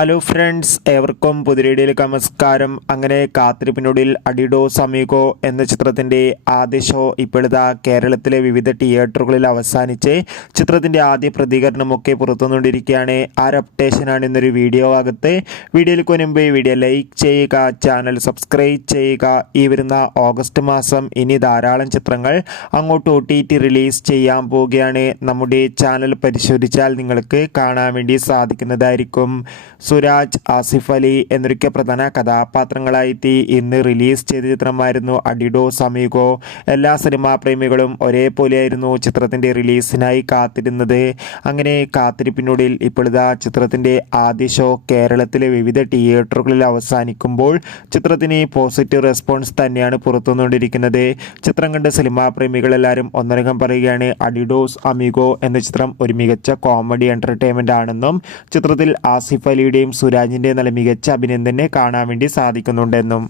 Hello friends, ഏവർക്കും പുതിയ വീഡിയോയിലേക്ക് നമസ്കാരം. അങ്ങനെ കാത്തിരിപ്പിനൊടുവിൽ അഡിഡോസ് അമീഗോ എന്ന ചിത്രത്തിൻ്റെ ആദ്യ ഷോ ഇപ്പോഴത്തെ കേരളത്തിലെ വിവിധ തിയേറ്ററുകളിൽ അവസാനിച്ച് ചിത്രത്തിൻ്റെ ആദ്യ പ്രതികരണമൊക്കെ പുറത്തുകൊണ്ടിരിക്കുകയാണ്. ആര് അപ്ഡേഷനാണ് എന്നൊരു വീഡിയോ അകത്ത്. വീഡിയോയിലേക്ക് മുൻപ് വീഡിയോ ലൈക്ക് ചെയ്യുക, ചാനൽ സബ്സ്ക്രൈബ് ചെയ്യുക. ഈ വരുന്ന ഓഗസ്റ്റ് മാസം ഇനി ധാരാളം ചിത്രങ്ങൾ അങ്ങോട്ട് OTT റിലീസ് ചെയ്യാൻ പോവുകയാണ്. നമ്മുടെ ചാനൽ പരിശോധിച്ചാൽ നിങ്ങൾക്ക് കാണാൻ വേണ്ടി സാധിക്കുന്നതായിരിക്കും. സുരാജ്, ആസിഫ് അലി എന്നൊക്കെ പ്രധാന കഥാപാത്രങ്ങളായി ഇന്ന് റിലീസ് ചെയ്ത ചിത്രമായിരുന്നു അഡിഡോസ് അമീഗോ. എല്ലാ സിനിമാ പ്രേമികളും ഒരേപോലെയായിരുന്നു ചിത്രത്തിൻ്റെ റിലീസിനായി കാത്തിരുന്നത്. അങ്ങനെ കാത്തിരിപ്പിനൊടുവിൽ ഇപ്പോഴത്തെ ചിത്രത്തിൻ്റെ ആദ്യ ഷോ കേരളത്തിലെ വിവിധ തിയേറ്ററുകളിൽ അവസാനിക്കുമ്പോൾ ചിത്രത്തിന് പോസിറ്റീവ് റെസ്പോൺസ് തന്നെയാണ് പുറത്തുവന്നുകൊണ്ടിരിക്കുന്നത്. ചിത്രം കണ്ട സിനിമാ പ്രേമികളെല്ലാവരും ഒന്നടങ്കം പറയുകയാണ് അഡിഡോസ് അമീഗോ എന്ന ചിത്രം ഒരു മികച്ച കോമഡി എൻ്റർടൈൻമെൻ്റ് ആണെന്നും ചിത്രത്തിൽ ആസിഫ് അലിയുടെയും സുരാജിൻ്റെയും നല്ല മികച്ച അഭിനയം തന്നെ കാണാൻ വേണ്ടി സാധിക്കുന്നുണ്ടെന്നും.